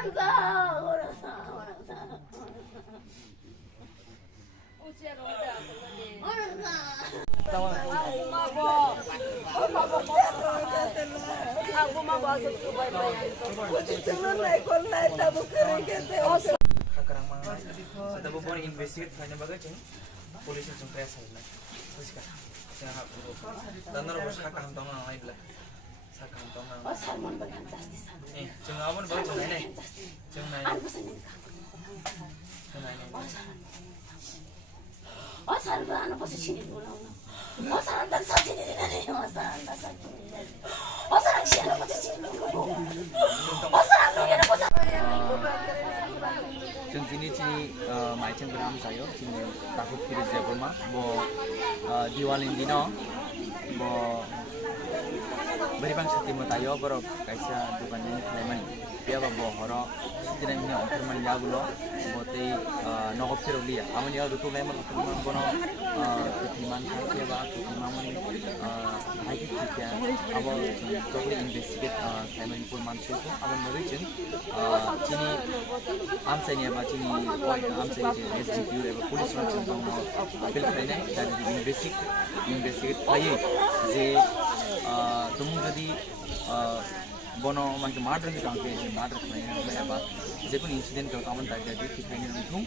Hakarang mga sa tabo po investigate kanya bagay ceng polisi ceng press na terus ka saya hak dulu tanor bos hak kantong na lain lah sa kantong na ceng awon bagay ceng nai ceng nai ano po sa sinigulang no? Saan ang sasin nila na rin? Saan ang sasin nila? Saan siya na po sa sinigulang? Saan ang yan po sa जों दिनै माइथिं बेराम जायो जोंनि दाखुफिरि जेबोमा बो दिवालीनि दिनाव बो बोरैबां साथि मतायो बरफ कायसा दुकाननि खालामनाय बेयाबा बो हर सिदिनानि अंखरमान याबुलो बते नगद फिरलिया आमनिया रुतुलाय मन बनो किमान खायबा किमान हाइक किया अब तोले इन्वेस्टिगेट खालामनाय फोरमान सेखौ अब नरिजन चिनि आमसाइनि एबा चिनि आमसाइनि एसडीपी एबा पुलिस रंजन दङ आपिल खालामनाय दा इन्वेस्टिगेट खालायो जे तुम जदि बनो मानके मार्डर नि कांके मार्डर खालामनाय एबा जेकुन इन्सिडेन्ट खौ कामन दायदा दि खालामनाय नुथुं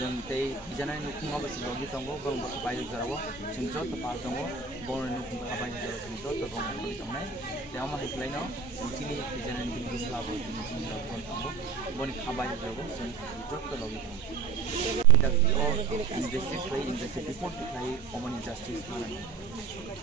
जों तै इजानाय नुथुं अबसि लगी दंगो गंबा बायजो जराव जों ज त पाल दंगो बन नुथुं खाबाय जराव जों ज त गंबा नि दंनाय त्याव मा हेक्लाइनो चिनि इजानाय नि बिस्लाबो जों दंगो बन खाबाय जराव जों ज त लगी दंगो दा इन्वेस्टिगेट रिपोर्ट खालाय कमन जस्टिस